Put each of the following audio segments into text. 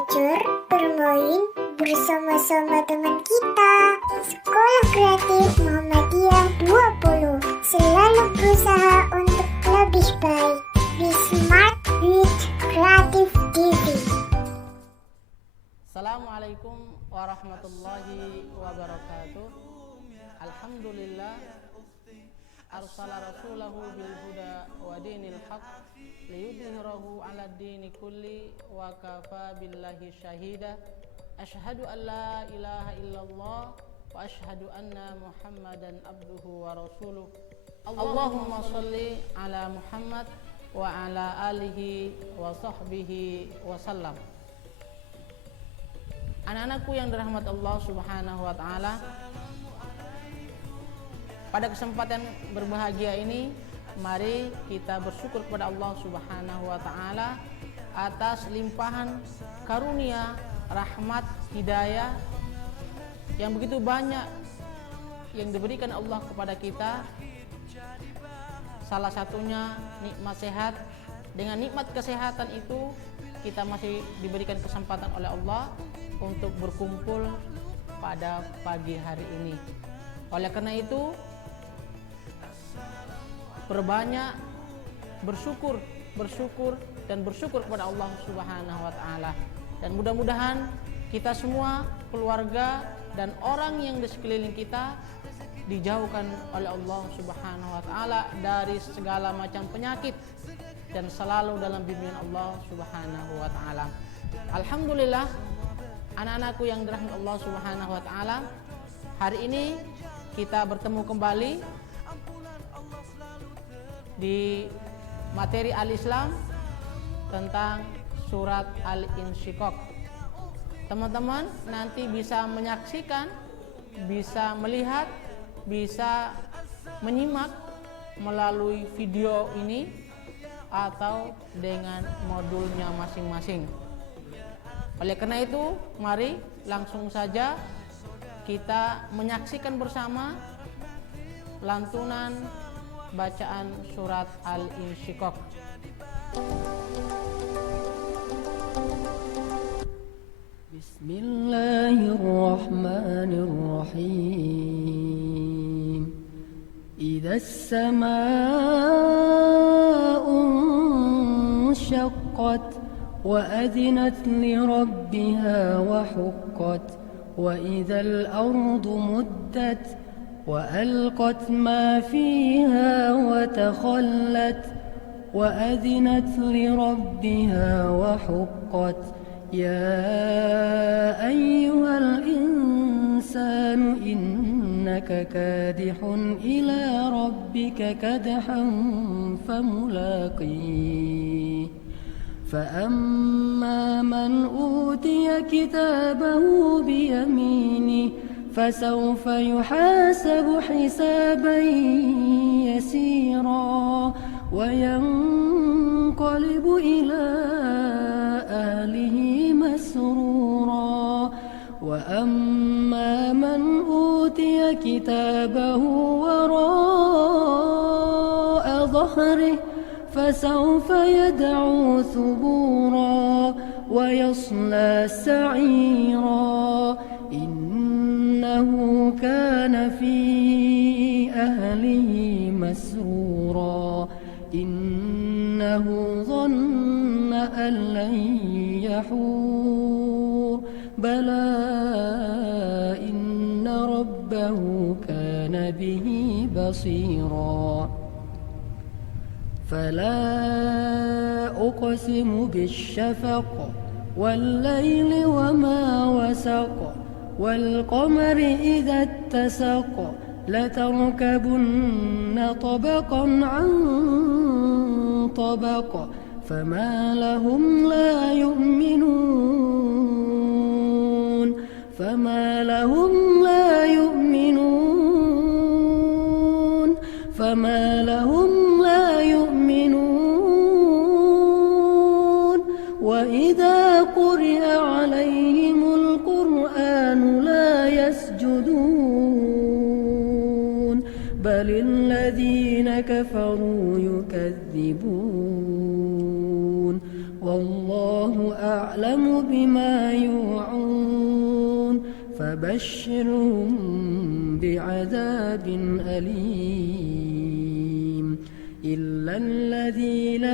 belajar, bermain bersama-sama dengan kita. Sekolah Kreatif Muhammadiyah 20 selalu berusaha untuk lebih baik. Be smart with Creative TV. Assalamualaikum warahmatullahi wabarakatuh. Alhamdulillah arsala rasulahu bil huda wa dinil haq liyudhhirahu 'ala dini kulli wa kafa billahi syahida. Asyhadu an la ilaha illallah wa asyhadu anna Muhammadan abduhu wa rasuluh. Allahumma shalli ala Muhammad wa ala alihi wa sahbihi wa sallam. Anak-anakku yang dirahmati Allah Subhanahu wa taala, pada kesempatan berbahagia ini mari kita bersyukur kepada Allah Subhanahu wa taala atas limpahan karunia, rahmat, hidayah yang begitu banyak yang diberikan Allah kepada kita. Salah satunya nikmat sehat. Dengan nikmat kesehatan itu kita masih diberikan kesempatan oleh Allah untuk berkumpul pada pagi hari ini. Oleh karena itu, perbanyak bersyukur kepada Allah Subhanahu wa taala. Dan mudah-mudahan kita semua, keluarga dan orang yang di sekeliling kita dijauhkan oleh Allah Subhanahu wa taala dari segala macam penyakit dan selalu dalam bimbingan Allah Subhanahu wa taala. Alhamdulillah, anak-anakku yang dirahmati Allah Subhanahu wa taala, hari ini kita bertemu kembali di materi Al-Islam tentang surat Al-Insyiqaq. Teman-teman nanti bisa menyaksikan, bisa melihat, bisa menyimak melalui video ini atau dengan modulnya masing-masing. Oleh karena itu, mari langsung saja kita menyaksikan bersama lantunan bacaan surat Al-Insyiqaq. Bismillahirrahmanirrahim. Idza as-samaa'u inshaqqat wa adinat li rabbiha wa huqqat wa idzal ardu muddat وألقت ما فيها وتخلت وأذنت لربها وحقت يا أيها الإنسان إنك كادح إلى ربك كدحا فملاقيه فأما من أوتي كتابه بيمينه فسوف يحاسب حسابا يسيرا وينقلب إلى أهله مسرورا وأما من أوتي كتابه وراء ظهره فسوف يدعو ثبورا ويصلى سعيرا إنه كان في أهله مسرورا إنه ظن أن لن يحور بلى إن ربه كان به بصيرا فلا أقسم بالشفق والليل وما وسق والقمر إذا اتسق لتركبن طبقا عن طبق فما لهم لا يؤمنون فما لهم لا يؤمنون فما لهم لا يؤمنون وإذا قرئ عليهم القرآن لا يسجدون بل الذين كفروا يكذبون والله أعلم بما يوعون فبشرهم بعذاب أليم إلا الذين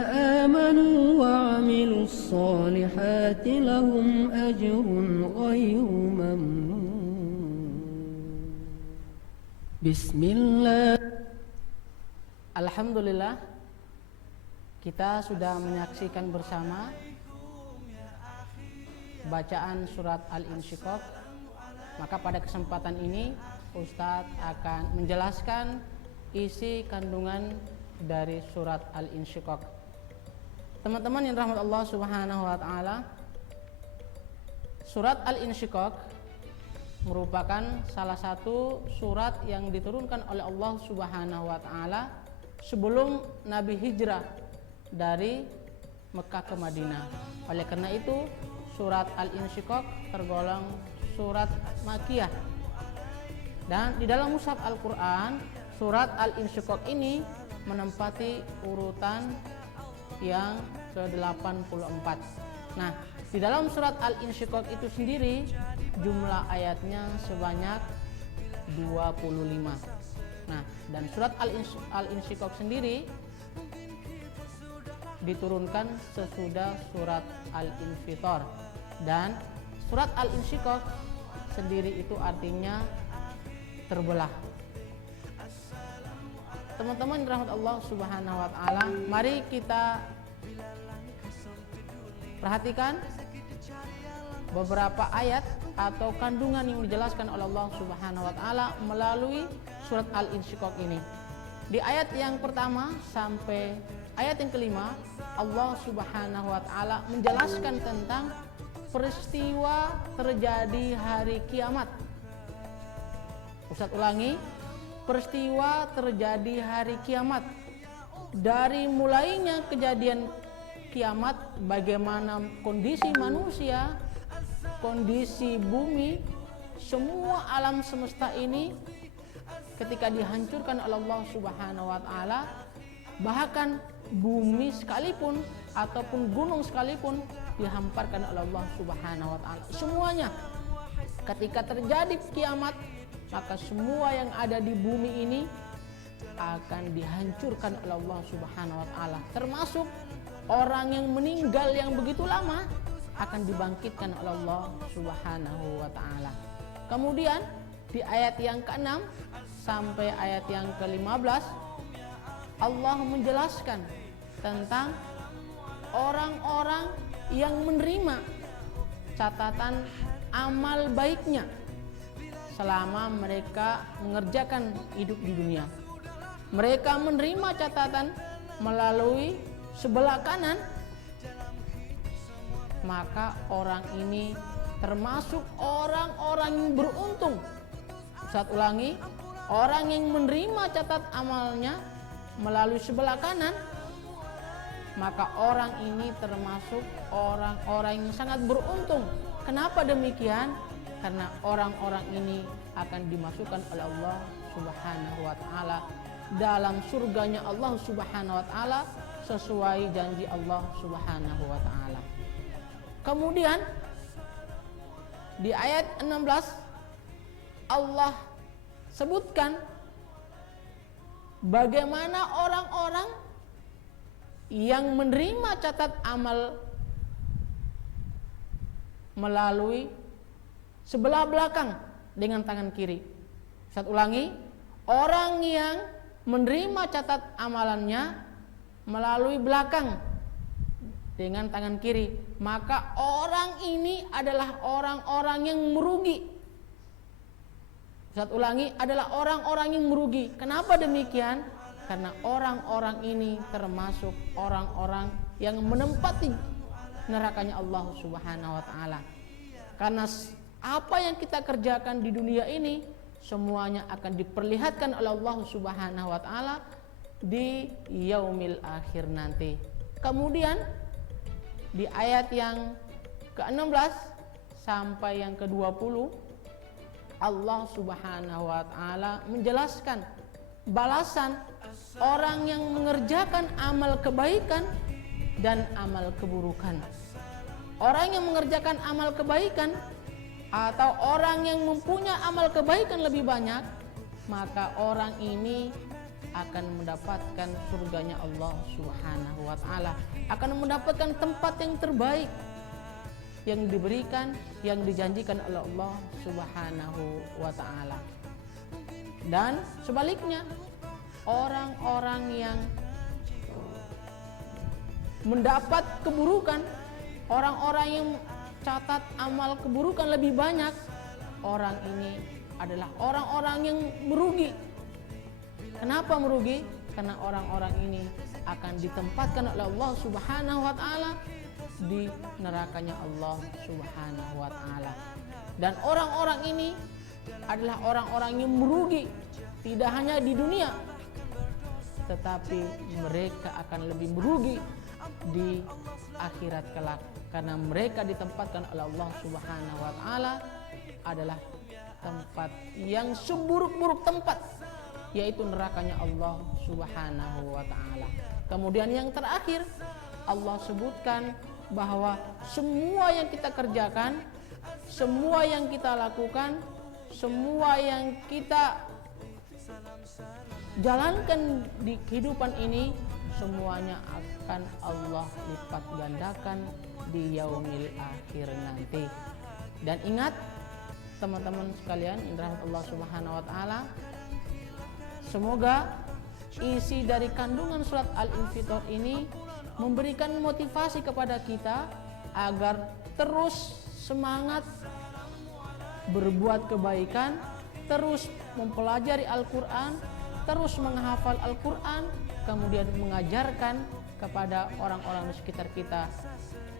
آمنوا وعملوا الصالحات لهم أجر غير ممنون. بسم الله. Alhamdulillah, kita sudah menyaksikan bersama bacaan surat Al-Insyiqaq. Maka pada kesempatan ini Ustadz akan menjelaskan isi kandungan dari surat Al-Insyiqaq. Teman-teman yang rahmat Allah Subhanahu wa taala, surat Al-Insyiqaq merupakan salah satu surat yang diturunkan oleh Allah Subhanahu wa taala sebelum Nabi hijrah dari Mekah ke Madinah. Oleh karena itu, surat Al-Insyiqaq tergolong surat Makkiyah. Dan di dalam mushaf Al-Qur'an, surat Al-Insyiqaq ini menempati urutan yang ke-84. Nah, di dalam surat Al-Insyiqaq itu sendiri jumlah ayatnya sebanyak 25. Nah, dan surat Al-Insyiqaq sendiri diturunkan sesudah surat Al-Infitar. Dan surat Al-Insyiqaq sendiri itu artinya terbelah. Teman-teman rahmat Allah Subhanahu wa taala, mari kita perhatikan beberapa ayat atau kandungan yang dijelaskan oleh Allah Subhanahu wa taala melalui surat Al-Insyiqaq ini. Di ayat yang pertama sampai ayat yang kelima, Allah Subhanahu wa taala menjelaskan tentang peristiwa terjadi hari kiamat. Ustaz ulangi, peristiwa terjadi hari kiamat. Dari mulainya kejadian kiamat, bagaimana kondisi manusia, kondisi bumi, semua alam semesta ini ketika dihancurkan oleh Allah Subhanahu wa taala, bahkan bumi sekalipun ataupun gunung sekalipun dihamparkan oleh Allah Subhanahu wa taala. Semuanya ketika terjadi kiamat, maka semua yang ada di bumi ini akan dihancurkan oleh Allah Subhanahu wa taala, termasuk orang yang meninggal yang begitu lama akan dibangkitkan oleh Allah Subhanahu wa taala. Kemudian di ayat yang ke-6 sampai ayat yang ke-15, Allah menjelaskan tentang orang-orang yang menerima catatan amal baiknya selama mereka mengerjakan hidup di dunia. Mereka menerima catatan melalui sebelah kanan, maka orang ini termasuk orang-orang yang beruntung. Ustaz ulangi, orang yang menerima catat amalnya melalui sebelah kanan, maka orang ini termasuk orang-orang yang sangat beruntung. Kenapa demikian? Karena orang-orang ini akan dimasukkan oleh Allah Subhanahu wa taala dalam surganya Allah Subhanahu wa taala sesuai janji Allah Subhanahu wa taala. Kemudian di ayat 16 Allah sebutkan bagaimana orang-orang yang menerima catat amal melalui sebelah belakang dengan tangan kiri. Saya ulangi, orang yang menerima catat amalannya melalui belakang dengan tangan kiri, maka orang ini adalah orang-orang yang merugi. Saya ulangi, adalah orang-orang yang merugi. Kenapa demikian? Karena orang-orang ini termasuk orang-orang yang menempati nerakanya Allah Subhanahu wa taala. Karena apa yang kita kerjakan di dunia ini semuanya akan diperlihatkan oleh Allah Subhanahu wa taala di yaumil akhir nanti. Kemudian di ayat yang ke-16 sampai yang ke-20 Allah Subhanahu wa taala menjelaskan balasan orang yang mengerjakan amal kebaikan dan amal keburukan. Orang yang mengerjakan amal kebaikan atau orang yang mempunyai amal kebaikan lebih banyak, maka orang ini akan mendapatkan surganya Allah Subhanahu wa taala, akan mendapatkan tempat yang terbaik yang diberikan, yang dijanjikan oleh Allah Subhanahu wa taala. Dan sebaliknya, orang-orang yang mendapat keburukan, orang-orang yang catat amal keburukan lebih banyak, orang ini adalah orang-orang yang merugi. Kenapa merugi? Karena orang-orang ini akan ditempatkan oleh Allah Subhanahu wa taala di nerakanya Allah Subhanahu wa taala. Dan orang-orang ini adalah orang-orang yang merugi, tidak hanya di dunia, tetapi mereka akan lebih merugi di akhirat kelak, karena mereka ditempatkan oleh Allah Subhanahu wa taala adalah tempat yang seburuk-buruk tempat, yaitu nerakanya Allah Subhanahu wa taala. Kemudian yang terakhir, Allah sebutkan bahwa semua yang kita kerjakan, semua yang kita lakukan, semua yang kita jalankan di kehidupan ini, semuanya akan Allah lipat gandakan di yaumil akhir nanti. Dan ingat teman-teman sekalian, rahmat Allah Subhanahu wa taala, semoga isi dari kandungan surat Al-Infitor ini memberikan motivasi kepada kita agar terus semangat berbuat kebaikan, terus mempelajari Al-Quran, terus menghafal Al-Quran, kemudian mengajarkan kepada orang-orang di sekitar kita.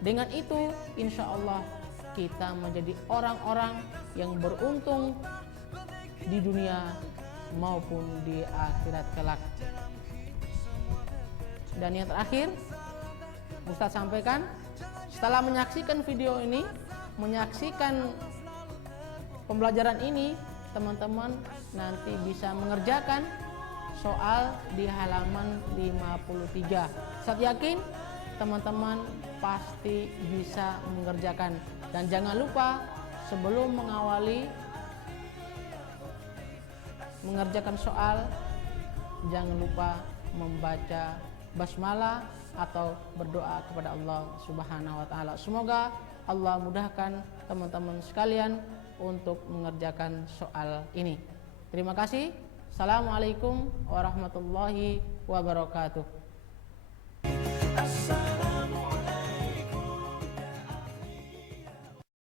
Dengan itu, insya Allah kita menjadi orang-orang yang beruntung di dunia maupun di akhirat kelak. Dan yang terakhir, Ustaz sampaikan, setelah menyaksikan video ini, menyaksikan pembelajaran ini, teman-teman nanti bisa mengerjakan soal di halaman 53. Ustaz yakin teman-teman pasti bisa mengerjakan. Dan jangan lupa sebelum mengawali mengerjakan soal, jangan lupa membaca basmalah atau berdoa kepada Allah Subhanahu wa taala. Semoga Allah mudahkan teman-teman sekalian untuk mengerjakan soal ini. Terima kasih. Assalamualaikum warahmatullahi wabarakatuh.